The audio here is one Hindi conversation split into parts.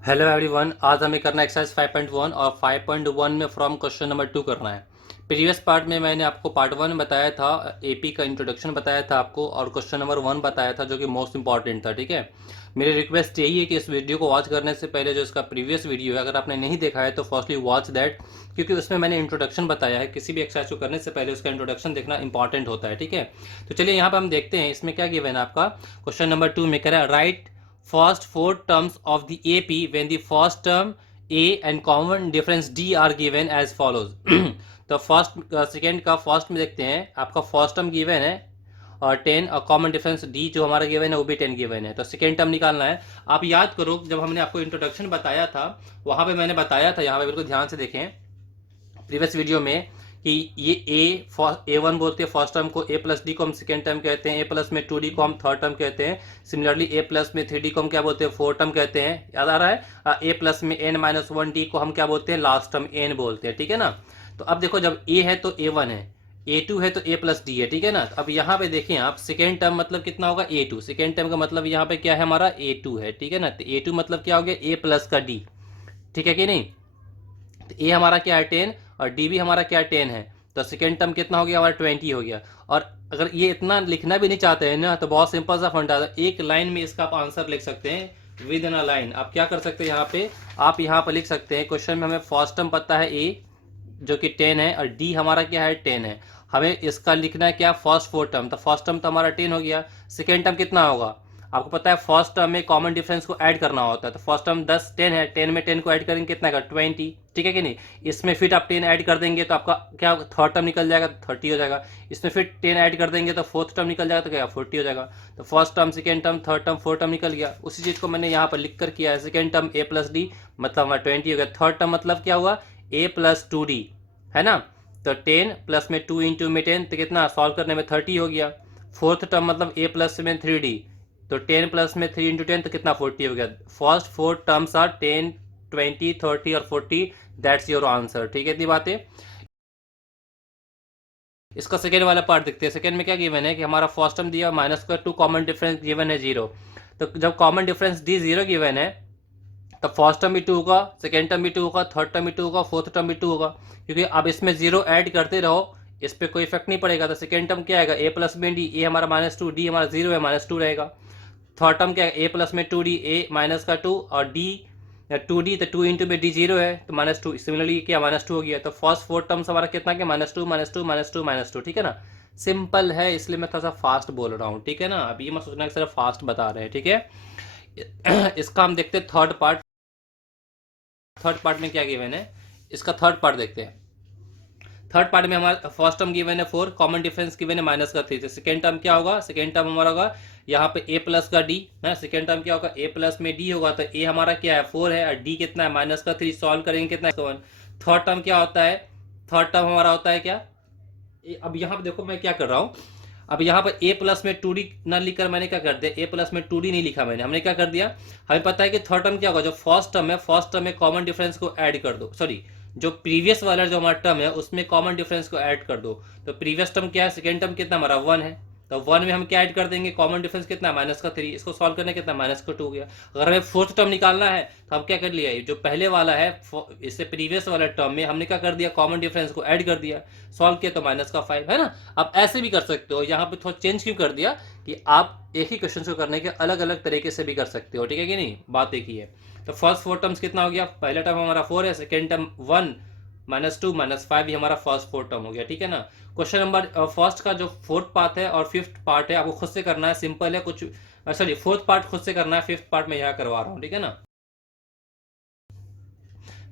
हेलो एवरीवन, आज हमें करना है एक्सरसाइज 5.1 और 5.1 में फ्रॉम क्वेश्चन नंबर 2 करना है। प्रीवियस पार्ट में मैंने आपको पार्ट 1 बताया था, एपी का इंट्रोडक्शन बताया था आपको, और क्वेश्चन नंबर 1 बताया था जो कि मोस्ट इंपॉर्टेंट था। ठीक है, मेरी रिक्वेस्ट यही है कि इस वीडियो को वॉच करने से पहले जो इसका प्रीवियस वीडियो है, अगर आपने नहीं देखा है तो फर्स्टली वॉच दैट, क्योंकि उसमें मैंने इंट्रोडक्शन बताया है। किसी भी एक्सरसाइज को करने से पहले उसका इंट्रोडक्शन देखना इंपॉर्टेंट होता है। ठीक है, तो चलिए यहाँ पर हम देखते हैं इसमें क्या गिवन है। आपका क्वेश्चन नंबर 2 में कह रहा है right first four terms of the AP when the first term A and common difference D are given as follows। तो फर्स्ट सेकेंड का फर्स्ट में देखते हैं, आपका फर्स्ट टर्म गिवन है और 10 और कॉमन डिफरेंस डी जो हमारा गिवन है वो भी 10 गिवन है। तो सेकेंड टर्म निकालना है। आप याद करो जब हमने आपको इंट्रोडक्शन बताया था वहां पे मैंने बताया था, यहाँ पे बिल्कुल ध्यान से देखें प्रीवियस वीडियो में, कि ये A1 बोलते हैं फर्स्ट टर्म को, A प्लस डी को हम सेकेंड टर्म कहते हैं, A प्लस में 2D को हम थर्ड टर्म कहते हैं। सिमिलरली A प्लस में 3D को हम क्या बोलते हैं, फोर्थ टर्म कहते हैं। याद आ रहा है। A प्लस में n-1D को हम क्या बोलते हैं, लास्ट टर्म n बोलते हैं। ठीक है ना। तो अब देखो जब A है तो A1 है, A2 है तो A प्लस डी है। ठीक है ना। तो अब यहाँ पे देखें आप, सेकेंड टर्म मतलब कितना होगा, A2। सेकेंड टर्म का मतलब यहाँ पे क्या है, हमारा A2 है। ठीक है ना। तो A2 मतलब क्या हो गया, A प्लस का D। ठीक है कि नहीं। तो ए हमारा क्या है 10 और डी भी हमारा क्या है 10 है। तो सेकेंड टर्म कितना हो गया हमारा 20 हो गया। और अगर ये इतना लिखना भी नहीं चाहते हैं ना तो बहुत सिंपल सा फंडा है, एक लाइन में इसका आप आंसर लिख सकते हैं विद इन अ लाइन। आप क्या कर सकते हैं यहाँ पे, आप यहाँ पर लिख सकते हैं क्वेश्चन में हमें फर्स्ट टर्म पता है ए जो कि 10 है और डी हमारा क्या है 10 है। हमें इसका लिखना है क्या, फर्स्ट फोर्थ टर्म। तो फर्स्ट टर्म तो हमारा 10 हो गया। सेकेंड टर्म कितना होगा, आपको पता है फर्स्ट टर्म में कॉमन डिफरेंस को ऐड करना होता है। तो फर्स्ट टर्म 10 है, 10 में 10 को ऐड करेंगे कितना का 20। ठीक है कि नहीं। इसमें फिर आप 10 ऐड कर देंगे तो आपका क्या थर्ड टर्म निकल जाएगा, 30 हो जाएगा। इसमें फिर 10 ऐड कर देंगे तो फोर्थ टर्म निकल जाएगा तो क्या 40 हो जाएगा। तो first term, second term, third term, fourth term निकल गया। उसी चीज को मैंने यहाँ पर लिख कर किया है। सेकेंड टर्म ए प्लस डी मतलब हमारा 20 हो गया। थर्ड टर्म मतलब क्या हुआ, ए प्लस 2D है ना। तो 10 प्लस में 2 इंटू में 10 तो कितना, सॉल्व करने में 30 हो गया। फोर्थ टर्म मतलब ए प्लस में 3D, तो 10 प्लस में 3 इंटू 10 तो कितना 40 हो गया। फर्स्ट फोर टर्म्स आर 10, 20, 30 और 40। That's your answer. ठीक है, इतनी बातें। इसका सेकेंड वाला पार्ट देखते हैं। सेकेंड में क्या गिवन है कि हमारा फर्स्ट टर्म दिया माइनस का 2, कॉमन डिफरेंस गिवन है 0। तो जब कॉमन डिफरेंस डी 0 गिवन है तो फर्स्ट टर्म भी 2 होगा, सेकेंड टर्म भी 2 होगा, थर्ड टर्म भी 2 होगा, फोर्थ टर्म भी 2 होगा। क्योंकि अब इसमें 0 ऐड करते रहो, इस पर कोई इफेक्ट नहीं पड़ेगा। तो सेकेंड टर्म क्या आएगा, ए प्लस में डी, ए हमारा -2, डी हमारा 0 है, -2 रहेगा। थर्ड टर्म क्या है, ए प्लस में 2D, ए माइनस का 2 और डी 2D, तो 2 इंटू में डी 0 है तो -2। सिमिलरली क्या -2 हो गया। तो फर्स्ट फोर्थ टर्म्स हमारा कितना क्या, -2 -2 -2 -2। ठीक है ना। सिंपल है, इसलिए मैं थोड़ा सा फास्ट बोल रहा हूँ। ठीक है ना। अब ये मत सोचना कि सिर्फ फास्ट बता रहे हैं। ठीक है। इसका हम देखते हैं थर्ड पार्ट। थर्ड पार्ट में क्या गिवन है, इसका थर्ड पार्ट देखते हैं। थर्ड पार्ट में हमारा फर्स्ट टर्म गिवन है 4, कॉमन डिफरेंस गिवन है -3। सेकेंड टर्म क्या होगा, सेकेंड टर्म हमारा होगा यहाँ पे ए प्लस का डी है। सेकेंड टर्म क्या होगा, ए प्लस में डी होगा। तो ए हमारा क्या है 4 है और डी कितना है -3। सॉल्व करेंगे कितना है 1। थर्ड टर्म क्या होता है, थर्ड टर्म हमारा होता है क्या, अब यहाँ पे देखो मैं क्या कर रहा हूँ। अब यहाँ पर ए प्लस में 2D ना लिखकर मैंने क्या कर दिया, ए प्लस में 2D नहीं लिखा मैंने। हमने क्या कर दिया, हमें पता है कि थर्ड टर्म क्या होगा, जो फर्स्ट टर्म है फर्स्ट टर्म में कॉमन डिफरेंस को ऐड कर दो। सॉरी, जो प्रीवियस वाला जो हमारा टर्म है उसमें कॉमन डिफरेंस को ऐड कर दो। तो प्रीवियस टर्म क्या है, सेकेंड टर्म कितना हमारा 1 है। तो 1 में हम क्या ऐड कर देंगे, कॉमन डिफरेंस कितना -3। इसको सॉल्व करने कितना -2 हो गया। अगर हमें फोर्थ टर्म निकालना है तो हम क्या कर लिया, जो पहले वाला है इससे प्रीवियस वाला टर्म में हमने क्या कर दिया, कॉमन डिफरेंस को ऐड कर दिया। सॉल्व किया तो -5 है ना। आप ऐसे भी कर सकते हो। यहाँ पे थोड़ा चेंज क्यों कर दिया कि आप एक ही क्वेश्चन को करने के अलग अलग तरीके से भी कर सकते हो। ठीक है कि नहीं, बात एक ही है। तो फर्स्ट फोर टर्म्स कितना हो गया, पहला टर्म हमारा 4 है, सेकेंड टर्म 1 -2 -5, ये हमारा फर्स्ट फोर्थ टर्म हो गया। ठीक है ना। क्वेश्चन नंबर फर्स्ट का जो फोर्थ पार्ट है और फिफ्थ पार्ट है आपको खुद से करना है, सिंपल है कुछ। सॉरी, फोर्थ पार्ट खुद से करना है, फिफ्थ पार्ट में यहाँ करवा रहा हूँ। ठीक है ना।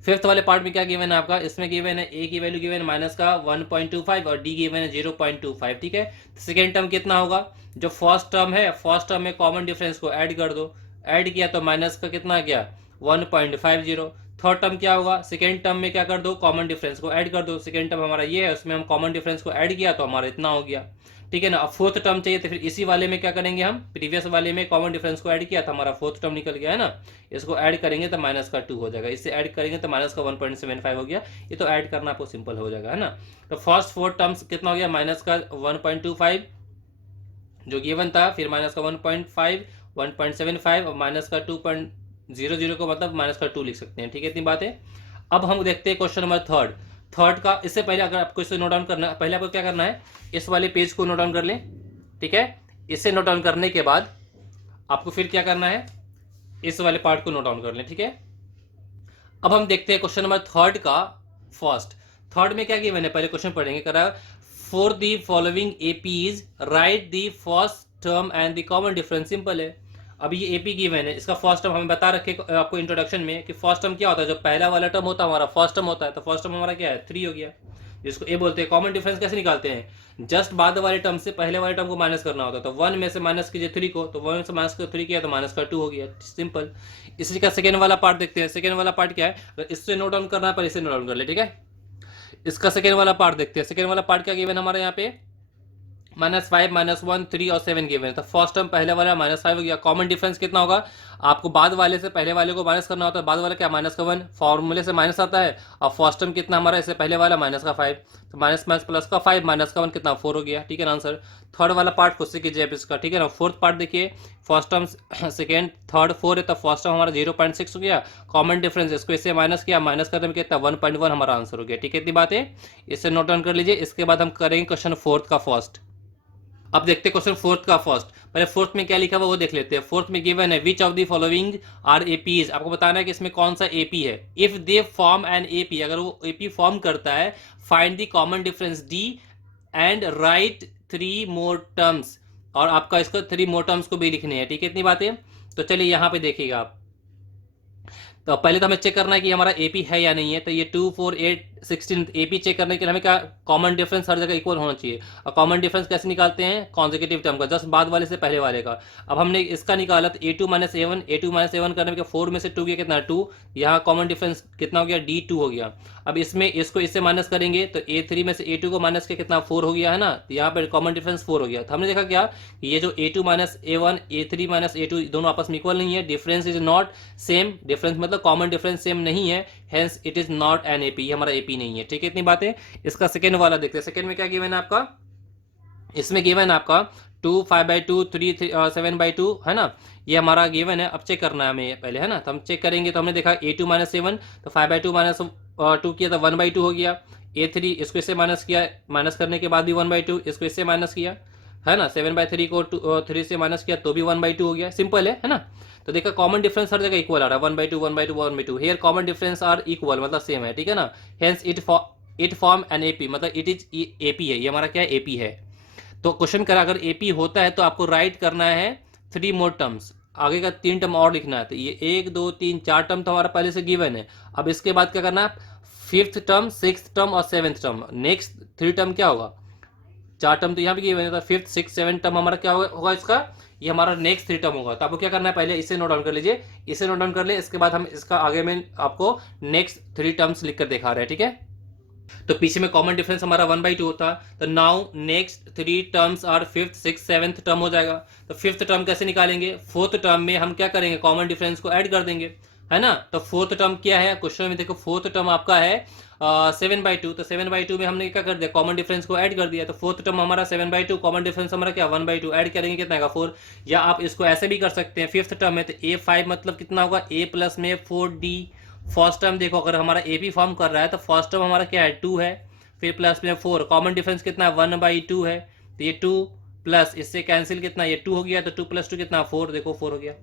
फिफ्थ वाले पार्ट में क्या गिवन है आपका, इसमें गिवन है ए की वैल्यू गिवन माइनस का 1.25 और डी गिवन है 0.25। ठीक है। सेकेंड टर्म कितना होगा, जो फर्स्ट टर्म है फर्स्ट टर्म में कॉमन डिफरेंस को ऐड कर दो। ऐड किया तो माइनस का कितना गया 1.50। थर्ड टर्म क्या होगा, सेकेंड टर्म में क्या कर दो, कॉमन डिफरेंस को ऐड कर दो। सेकेंड टर्म हमारा ये है, उसमें हम कॉमन डिफरेंस को ऐड किया तो हमारा इतना हो गया। ठीक है ना। अब फोर्थ टर्म चाहिए तो फिर इसी वाले में क्या करेंगे, हम प्रीवियस वाले में कॉमन डिफरेंस को ऐड किया था, हमारा फोर्थ टर्म निकल गया है ना। इसको ऐड करेंगे तो -2 हो जाएगा, इससे ऐड करेंगे तो -1.75 हो गया। ये तो ऐड करना आपको सिंपल हो जाएगा है ना। तो फर्स्ट फोर्थ टर्म्स कितना हो गया, -1.25 जो गिवन था, फिर -1.5, 1.75 और -2. 0 0 को मतलब -2 लिख सकते हैं, ठीक है, इतनी बात है। अब हम देखते हैं क्वेश्चन नंबर थर्ड। थर्ड का इससे पहले अगर आपको इसे नोट डाउन करना है, पहले आपको क्या करना है, इस वाले पेज को नोट डाउन कर लें, ठीक है। इसे नोट डाउन करने के बाद आपको फिर क्या करना है, इस वाले पार्ट को नोट डाउन कर लें, ठीक है। अब हम देखते हैं क्वेश्चन नंबर थर्ड का फर्स्ट। थर्ड में क्या गिवन है, पहले क्वेश्चन पढ़ेंगे। करा for the following APs right the first term and the common difference. Simple है। अब ये एपी गिवन है, इसका फर्स्ट टर्म हमें बता रखे आपको इंट्रोडक्शन में कि फर्स्ट टर्म क्या होता है, जो पहला वाला टर्म होता है हमारा फर्स्ट टर्म होता है, तो फर्स्ट टर्म हमारा क्या है 3 हो गया, जिसको ए बोलते हैं। कॉमन डिफरेंस कैसे निकालते हैं, जस्ट बाद वाले टर्म से पहले वाले टर्म को माइनस करना होता है, तो 1 में से माइनस कीजिए 3 को, तो 1 से माइनस कर 3 किया तो -2 हो गया, सिंपल। इसी का सेकेंड वाला पार्ट देखते हैं। सेकेंड वाला पार्ट क्या है, अगर इससे नोट डाउन करना है पर इसे नोट डाउन कर ले, ठीक है। इसका सेकेंड वाला पार्ट देखते हैं। सेकेंड वाला पार्ट क्या गिवन हमारे यहाँ पे, -5 -1 3 और 7 गिवन है, तो फर्स्ट टर्म पहले वाला -5 हो गया। कॉमन डिफरेंस कितना होगा, आपको बाद वाले से पहले वाले को माइनस करना होता है, बाद वाला क्या -1 फॉर्मूले से माइनस आता है, और फर्स्ट टर्म कितना हमारा, इससे पहले वाला -5, तो माइनस प्लस का 5 -1 कितना 4 हो गया, ठीक है ना आंसर। थर्ड वाला पार्ट खुद से कीजिए अब इसका, ठीक है ना। फोर्थ पार्ट देखिए, फर्स्ट टर्म सेकेंड थर्ड 4 है, तो फर्स्ट टर्म हमारा 0.6 हो गया। कॉमन डिफरेंस इसको इससे माइनस किया, माइनस करने में कितना 1.1 हमारा आंसर हो गया, ठीक है, इतनी बात है। इससे नोट डाउन कर लीजिए। इसके बाद हम करेंगे क्वेश्चन फोर्थ का फर्स्ट। अब देखते हैं क्वेश्चन फोर्थ का फर्स्ट। पहले फोर्थ में क्या लिखा हुआ वो देख लेते हैं। फोर्थ में गिवन है which of the following are APs, आपको बताना है कि इसमें कौन सा एपी है। If they form an AP, अगर वो एपी फॉर्म करता है, find the common difference D and write 3 more terms, और आपका इसको 3 मोर टर्म्स को भी लिखने हैं, ठीक है, इतनी बातें। तो चलिए यहाँ पे देखिएगा आप, तो पहले तो हमें चेक करना है कि हमारा एपी है या नहीं है। तो ये 2 4 8 16 एपी चेक करने के लिए हमें क्या, कॉमन डिफरेंस हर जगह इक्वल होना चाहिए। और कॉमन डिफरेंस कैसे निकालते हैं, कॉन्जिक्यूटिव टर्म का, जस्ट बाद वाले से पहले वाले का। अब हमने इसका निकाला तो a2 - a1 करने में 4 में से 2 गया कितना 2, यहाँ कॉमन डिफरेंस कितना हो गया d2 हो गया। अब इसमें इसको इससे माइनस करेंगे तो a3 में से a2 को माइनस किया कितना 4 हो गया है ना, तो यहाँ पर कॉमन डिफरेंस 4 हो गया। तो हमने देखा क्या, ये जो a2 - a1 a3 - a2 दोनों आपस में इक्वल नहीं है, difference is not same, difference मतलब कॉमन डिफरेंस सेम नहीं है, hence it is not an AP, ये हमारा एपी नहीं है, ठीक है, इतनी बातें। इसका सेकेंड वाला देखते हैं। सेकेंड में क्या गिवन है आपका, इसमें गिवन है आपका 2 5/2 3 7/2 है ना, ये हमारा गिवन है। अब चेक करना है हमें पहले, है ना, तो हम चेक करेंगे। तो हमने देखा a2 - 7, तो 5/2 -2 किया तो 1/2 हो गया। a3 इसको इससे माइनस किया, माइनस करने के बाद भी 1/2, इसको इससे माइनस किया, है ना। 7/3 को 3 से माइनस किया तो भी 1/2 हो गया, सिंपल है ना। तो देखा कॉमन डिफरेंस हर जगह इक्वल आ रहा है, 1/2 1/2 1/2, here common difference are equal मतलब सेम है, ठीक है ना। Hence it form an AP, मतलब इट इज एपी है, ये हमारा क्या है एपी है। तो क्वेश्चन करा अगर एपी होता है तो आपको राइट करना है 3 मोर टर्म्स, आगे का 3 टर्म और लिखना है। तो ये 1 2 3 4 टर्म तो हमारा पहले से गिवन है। अब इसके बाद क्या करना है, 5th टर्म 6th टर्म और 7th टर्म, नेक्स्ट 3 टर्म क्या होगा, 4 टर्म तो यहाँ भी गिवन है, 5th 6th 7th टर्म हमारा क्या होगा इसका, ये हमारा नेक्स्ट 3 टर्म होगा। तो आपको क्या करना है, पहले इसे नोट डाउन कर लीजिए, इसे नोट डाउन कर ले, इसके बाद हम इसका आगे में आपको नेक्स्ट 3 टर्म्स लिखकर दिखा रहे हैं, ठीक है। तो पीछे में कॉमन डिफरेंस हमारा 1/2 होता, तो now next 3 terms are 5th 6th 7th term हो जाएगा। तो 5th टर्म कैसे निकालेंगे, 4th टर्म में हम क्या करेंगे, कॉमन डिफरेंस को ऐड कर देंगे, है ना। तो 4th टर्म क्या है, क्वेश्चन में देखो 4th टर्म आपका है 7/2, तो 7/2 में हमने क्या कर दिया, कॉमन डिफरेंस को ऐड कर दिया। तो 4th टर्म हमारा 7/2, कॉमन डिफरेंस हमारा क्या 1/2, ऐड करेंगे कितना आएगा 4। या आप इसको ऐसे भी कर सकते हैं, 5th टर्म है तो a5 मतलब कितना होगा, a प्लस में 4d। फर्स्ट टर्म देखो अगर हमारा AP फॉर्म कर रहा है तो फर्स्ट टर्म हमारा क्या है 2 है, फिर प्लस में 4, कॉमन डिफरेंस कितना है 1/2 है, तो ये 2 प्लस इससे कैंसिल कितना, ये 2 हो गया, तो 2 + 2 कितना 4, देखो 4 हो गया,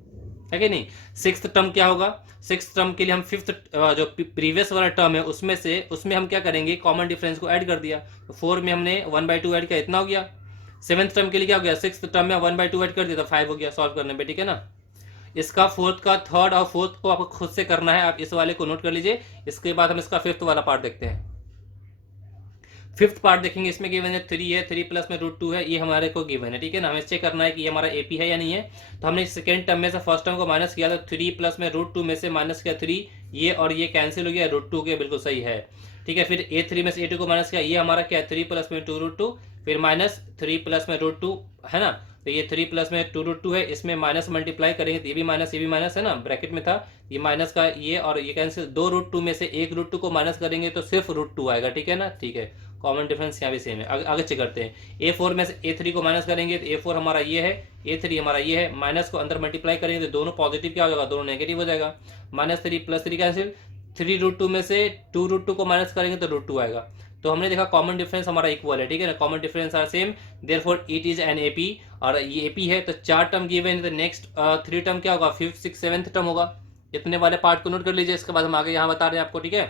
है कि नहीं। 6th टर्म क्या होगा, 6th टर्म के लिए हम 5th जो प्रीवियस वाला टर्म है उसमें हम क्या करेंगे, कॉमन डिफरेंस को ऐड कर दिया, तो 4 में हमने 1/2 ऐड किया, इतना हो गया। 7th टर्म के लिए क्या हो गया, 6th टर्म में 1/2 ऐड कर दिया तो 5 हो गया सॉल्व करने पे, ठीक है ना। इसका 4th का 3rd और 4th को आपको खुद से करना है, आप इस वाले को नोट कर लीजिए। इसके बाद हम इसका 5th वाला पार्ट देखते हैं। 5th पार्ट देखेंगे, इसमें गिवन है 3 है, 3 प्लस में √2 है, ये हमारे को गिवन है, ठीक है ना। हमें चेक करना है कि ये हमारा एपी है या नहीं है। तो हमने सेकंड टर्म में से फर्स्ट टर्म को माइनस किया, तो 3 प्लस में √2 में से माइनस किया 3, ये और ये कैंसिल हो गया, √2 के बिल्कुल सही है, ठीक है। फिर a3 में से a2 को माइनस किया, ये हमारा क्या है 3 प्लस में 2√2, फिर माइनस 3 प्लस में √2 है ना, तो ये 3 प्लस में 2√2 है, इसमें माइनस मल्टीप्लाई करेंगे तो ये भी माइनस है ना, ब्रैकेट में था ये माइनस का, ये और ये कैंसिल, 2√2 में से 1 √2 को माइनस करेंगे तो सिर्फ √2 आएगा, ठीक है ना, ठीक है। कॉमन डिफरेंस यहाँ भी सेम है। आगे चेक करते हैं। A4 में से A3 को माइनस करेंगे तो A4 हमारा ये है, A3 हमारा ये है, माइनस को अंदर मल्टीप्लाई करेंगे तो दोनों पॉजिटिव क्या हो जाएगा, दोनों नेगेटिव हो जाएगा। -3 +3 कैंसिल, 3√2 में से 2√2 को माइनस करेंगे तो √2 आएगा। तो हमने देखा कॉमन डिफरेंस हमारा इक्वल है, ठीक है ना, common difference are same, therefore it is an AP। और ये AP है तो 4 टर्म गिवन है, तो नेक्स्ट 3 टर्म क्या होगा, 5th 6th 7th टर्म होगा। इतने वाले पार्ट को नोट कर लीजिए। इसके बाद हम आगे यहाँ बता रहे हैं आपको, ठीक है।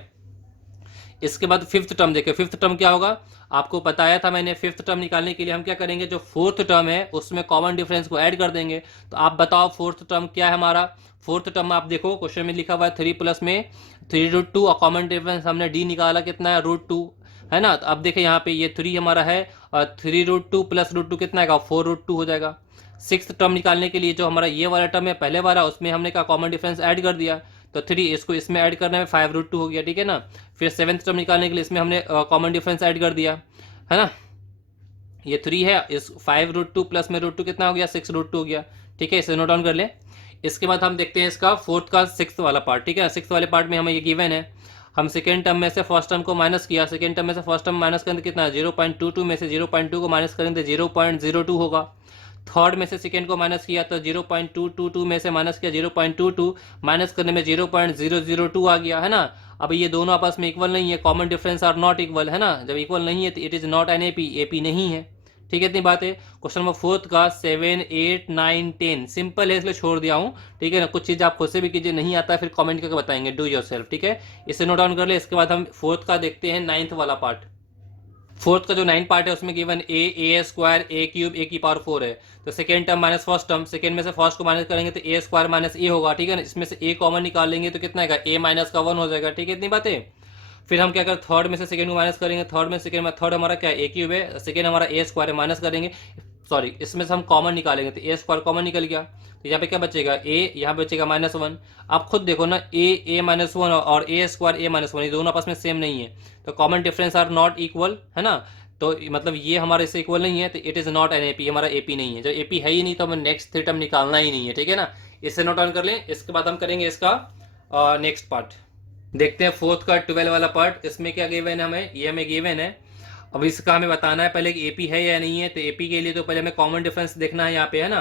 इसके बाद 5th टर्म देखिए, 5th टर्म क्या होगा, आपको बताया था मैंने। 5th टर्म निकालने के लिए हम क्या करेंगे, जो 4th टर्म है उसमें कॉमन डिफरेंस को ऐड कर देंगे। तो आप बताओ 4th टर्म क्या है हमारा। 4th टर्म आप देखो क्वेश्चन में लिखा हुआ है 3 प्लस में 3√2 और कॉमन डिफरेंस हमने D निकाला कितना है, √2 है ना। तो अब देखिए यहाँ पे ये 3 हमारा है और 3√2 + √2 कितना आएगा, 4√2 हो जाएगा। 6th टर्म निकालने के लिए जो हमारा ये वाला टर्म है पहले वाला, उसमें हमने क्या कॉमन डिफरेंस ऐड कर दिया, तो 3 इसको इसमें ऐड करने में 5√2 हो गया, ठीक है ना। फिर 7th टर्म निकालने के लिए इसमें हमने कॉमन डिफरेंस ऐड कर दिया, है ना। ये 3 है, इस 5√2 प्लस में √2 कितना हो गया, 6√2 हो गया, ठीक है। इसे नोट डाउन कर ले। इसके बाद हम देखते हैं इसका 4th का 6th वाला पार्ट, ठीक है। 6th वाले पार्ट में हमें ये गिवन है, हम सेकेंड टर्म में से फर्स्ट टर्म को माइनस किया, सेकेंड टर्म में से फर्स्ट टर्म माइनस करेंगे कितना, 0.22 में से 0.2 को माइनस करेंगे 0.02 होगा। थर्ड में से सेकेंड को माइनस किया तो 0.222 में से माइनस किया 0.22, माइनस करने में 0.002 आ गया, है ना। अब ये दोनों आपस में इक्वल नहीं है, common difference are not equal, है ना। जब इक्वल नहीं है तो it is not an AP नहीं है, ठीक है। इतनी बात है। क्वेश्चन नंबर 4th का 7, 8, 9, 10 सिंपल है इसलिए छोड़ दिया हूँ, ठीक है ना। कुछ चीज़ आप खुद से भी कीजिए, नहीं आता है फिर कमेंट करके बताएंगे, डू योरसेल्फ, ठीक है। इसे नोट डाउन कर ले। इसके बाद हम 4th का देखते हैं 9th वाला पार्ट। 4th का जो 9 पार्ट है उसमें गिवन A² A³ A⁴ है। तो second term minus first term, second में से फर्स्ट को माइनस करेंगे तो A² - A होगा, ठीक है ना। इसमें से A कॉमन निकाल लेंगे तो कितना आएगा, A-1 हो जाएगा, ठीक है। इतनी बात है। फिर हम क्या करें, थर्ड में से सेकेंड को माइनस करेंगे, थर्ड में सेकेंड में थर्ड हमारा क्या है, A³ है, सेकेंड हमारा A² है, माइनस करेंगे, सॉरी इसमें से हम कॉमन निकालेंगे तो A² कॉमन निकल गया, तो यहाँ पे क्या बचेगा, A, यहाँ पे बचेगा -1। आप खुद देखो ना, A-1 और A² A-1 ये दोनों आपस में सेम नहीं है, तो common difference are not equal, है ना। तो मतलब ये हमारे इससे इक्वल नहीं है, तो it is not an AP, हमारा AP नहीं है। जब AP है ही नहीं तो हमें नेक्स्ट 3 टर्म निकालना ही नहीं है, ठीक है ना। इससे नोट डाउन कर लें। इसके बाद हम करेंगे इसका नेक्स्ट पार्ट, देखते हैं 4th का 12 वाला पार्ट। इसमें क्या गिवन है हमें, ये हमें गिवन है। अब इसका हमें बताना है पहले कि AP है या नहीं है। तो AP के लिए तो पहले हमें कॉमन डिफरेंस देखना है यहाँ पे, है ना।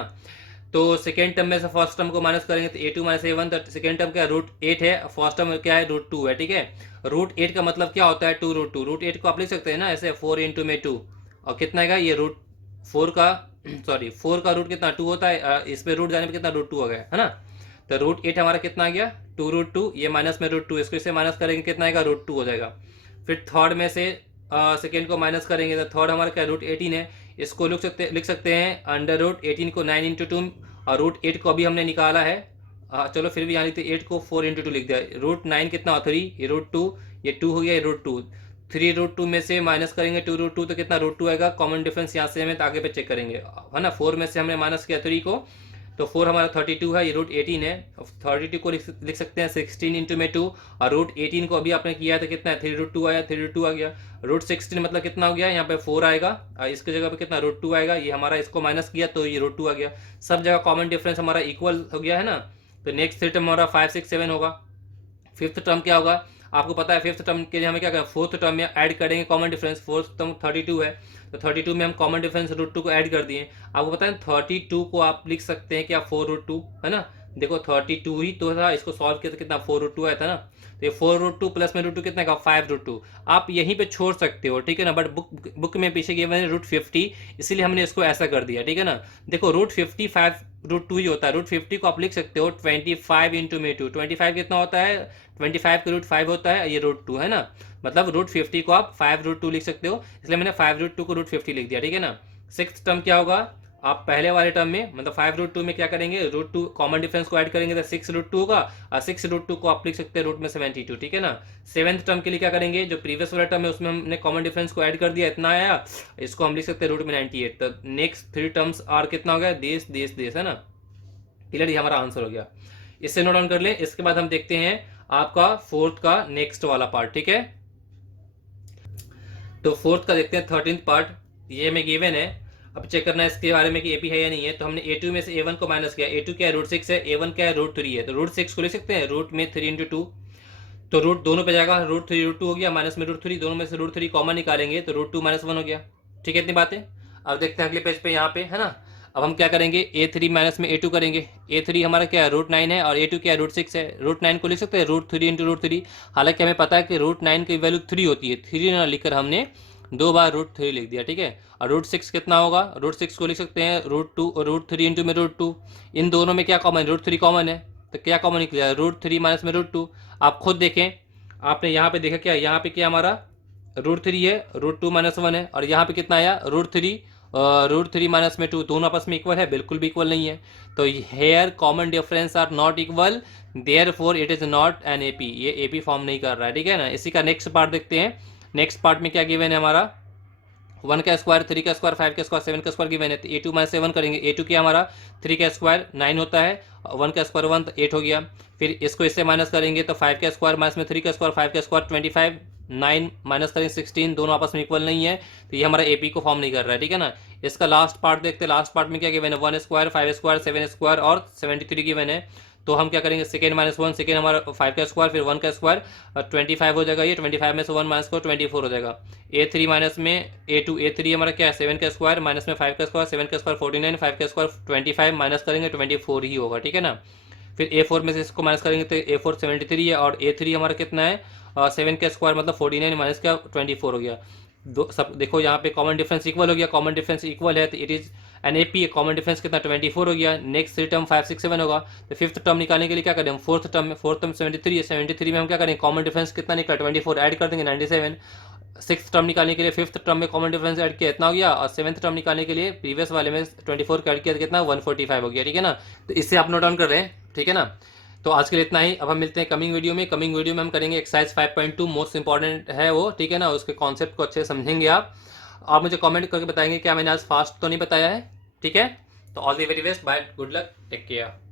तो सेकेंड टर्म में से फर्स्ट टर्म को माइनस करेंगे तो A2 - A1, तो सेकेंड टर्म क्या √8 है, फर्स्ट टर्म क्या है √2 है, ठीक है। √8 का मतलब क्या होता है, 2√2। √8 को आप लिख सकते हैं ना ऐसे 4 × में 2, और कितना है ये √4 का सॉरी 4 का रूट कितना 2 होता है, इस पे रूट जाने पे कितना √2 हो गया, है ना। तो √8 हमारा कितना आ गया, 2√2, ये माइनस में √2, इसको इससे माइनस करेंगे कितना आएगा, √2 हो जाएगा। फिर थर्ड में से सेकेंड को माइनस करेंगे तो थर्ड हमारा क्या √18 है, इसको लिख सकते हैं √18 को 9 × 2, और √8 को अभी हमने निकाला है, चलो फिर भी यहाँ लिखते 8 को 4 × 2 लिख दिया। √9 कितना 3, ये √2, ये 2 हो गया, ये √2। 3√2 में से माइनस करेंगे 2√2 तो कितना √2 आएगा। कॉमन डिफरेंस यहाँ से हमें आगे पे चेक करेंगे, है ना। 4 में से हमने माइनस किया 3 को, तो 4 हमारा 32 है, ये √18 है। 32 को लिख सकते हैं 16 × में 2, और √18 को अभी आपने किया तो कितना है 3√2 आया, 3√2 आ गया। √16 मतलब कितना हो गया, यहाँ पे 4 आएगा, इसकी जगह पे कितना √2 आएगा, ये हमारा इसको माइनस किया तो ये √2 आ गया। सब जगह कॉमन डिफरेंस हमारा इक्वल हो गया, है ना। तो नेक्स्ट 3 टर्म हमारा 5, 6, 7 होगा। 5th टर्म क्या होगा, आपको पता है 5th टर्म के लिए हमें क्या करें, 4th टर्म में ऐड करेंगे कॉमन डिफरेंस। 4th टर्म 32 है, तो 32 में हम कॉमन डिफरेंस √2 को ऐड कर दिए। आपको पता है 32 को आप लिख सकते हैं क्या 4√2, है ना। देखो 32 ही तो था, इसको सॉल्व किया तो कितना 4√2 आया था ना। तो ये 4√2 प्लस में √2 कितना का 5√2, आप यहीं पे छोड़ सकते हो, ठीक है ना। बट बुक में पीछे गए मैंने √50, इसीलिए हमने इसको ऐसा कर दिया, ठीक है ना। देखो √50 5√2 ही होता है। √50 को आप लिख सकते हो 25 × में 2, 25 कितना होता है, 25 का √5 होता है, ये √2 है ना। मतलब √50 को आप 5√2 लिख सकते हो, इसलिए मैंने 5√2 को √50 लिख दिया, ठीक है ना। 6th टर्म क्या होगा, आप पहले वाले टर्म में मतलब 5√2 में क्या करेंगे, √2 कॉमन डिफरेंस को ऐड करेंगे तो 6√2 होगा, और 6√2 को आप लिख सकते हैं रूट में 72, ठीक है ना। 7th टर्म के लिए क्या करेंगे, जो प्रीवियस वाला टर्म है उसमें हमने कॉमन डिफरेंस को ऐड कर दिया, इतना आया, इसको हम लिख सकते हैं रूट में 98। तो नेक्स्ट 3 टर्म्स आर कितना हो गया, देश, है ना। क्लियर, ये हमारा आंसर हो गया। इससे नोट डाउन कर ले। इसके बाद हम देखते हैं आपका 4th का नेक्स्ट वाला पार्ट, ठीक है। तो 4th का देखते हैं 13th पार्ट, ये हमें गिवन है। अब चेक करना है इसके बारे में कि AP है या नहीं है। तो हमने A2 में से A1 को माइनस किया, A2 क्या है √6 है, A1 क्या है √3 है, तो √6 को लिख सकते हैं रूट में 3 × 2। तो रूट दोनों पे जाएगा, रूट 3 रूट 2 हो गया, माइनस में रूट 3, दोनों में से रूट 3 कॉमन निकालेंगे तो रूट 2 माइनस 1 हो गया। ठीक है, इतनी बातें। अब देखते हैं अगले पेज पे, यहाँ पे है ना। अब हम क्या करेंगे, A3 माइनस में A2 करेंगे। A3 हमारा क्या है, रूट 9 है, और A2 क्या है, रूट 6 है। रूट 9 को लिख सकते हैं रूट 3 इंटू रूट 3। हालांकि हमें पता है कि रूट 9 की वैल्यू 3 होती है, 3 ना लिखकर हमने 2 बार रूट 3 लिख दिया। ठीक है, और रूट 6 कितना होगा, रूट 6 को लिख सकते हैं रूट 3 इंटू में रूट 2। इन दोनों में क्या कॉमन है, रूट 3 कॉमन है, तो क्या कॉमन निकलेगा, रूट 3 माइनस में रूट 2। आप खुद देखें, आपने यहाँ पे देखा क्या, यहाँ पे क्या हमारा रूट 3 है, रूट 2 माइनस 1 है, और यहाँ पे कितना आया, रूट 3 माइनस में 2, दोनों आपस में इक्वल है, बिल्कुल भी इक्वल नहीं है। तो here common difference are not equal, therefore it is not an AP, ये एपी फॉर्म नहीं कर रहा है। ठीक है ना। इसी का नेक्स्ट पार्ट देखते हैं। नेक्स्ट पार्ट में क्या गिवन है हमारा, 1 का स्क्वायर, 3 का स्क्वायर, 5 का स्क्वायर, 7 का स्क्वायर गिवन है, तो A2 माइनस 7 करेंगे। A2 क्या हमारा, 3 का स्क्वायर 9 होता है, 1 का स्क्वायर 1 तो 8 हो गया। फिर इसको इससे माइनस करेंगे तो 5 का स्क्वायर माइनस में 3 का स्क्वायर, 5 का स्क्वायर 25, 9 माइनस करेंगे 16, दोनों आपस में इक्वल नहीं है, तो ये हमारा AP को फॉर्म नहीं कर रहा है। ठीक है ना। इसका लास्ट पार्ट देखते हैं। लास्ट पार्ट में क्या गिवन है, 1 स्क्वायर, 5 स्क्वायर, 7 स्क्वायर और 73 गिवन है। तो हम क्या करेंगे, सेकेंड माइनस 1, सेकेंड हमारा 5 का स्क्वायर, फिर 1 का स्क्वायर, 25 हो जाएगा। ये 25 में से 1 माइनस करो 24 हो जाएगा। A3 माइनस में A2, A3 हमारा क्या है, 7 का स्क्वायर माइनस में 5 का स्क्वायर, 7 का स्क्वायर 49, 5 का स्क्वायर 25, माइनस करेंगे 24 ही होगा। ठीक है ना। फिर A4 में से इसको माइनस करेंगे तो A4 73 है, और A3 हमारा कितना है, 7 का स्क्वायर मतलब 49 माइनस का 24 हो गया। दो सब देखो, यहाँ पे कॉमन डिफरेंस इक्वल हो गया, कॉमन डिफरेंस इक्वल है तो it is an AP। Common difference कितना, 24 हो गया। नेक्स्ट 3 टर्म 5 6 7 होगा, तो फिफ्थ टर्म निकालने के लिए क्या करें हम, फोर्थ टर्म 73 है, 73 में हम क्या करें, कॉमन डिफरेंस कितना निकला 24, ऐड कर देंगे 97। सिक्स टर्म निकालने के लिए फिफ्थ टर्म में कॉमन डिफरेंस ऐड किया, इतना हो गया, और सेवंथ टर्म निकालने के लिए प्रीवियस वाले में 24 का ऐड किया, कितना 145 हो गया। ठीक है ना। तो इससे आप नोट डाउन कर रहे हैं। ठीक है ना। तो आज के लिए इतना ही। अब हम मिलते हैं कमिंग वीडियो में। कमिंग वीडियो में हम करेंगे एक्सरसाइज 5.2, मोस्ट इंपॉर्टेंट है वो। ठीक है ना। उसके कॉन्सेप्ट को अच्छे से समझेंगे आप मुझे कमेंट करके बताएंगे क्या मैंने आज फास्ट तो नहीं बताया है। ठीक है। तो all the very best, bye, good luck, take care.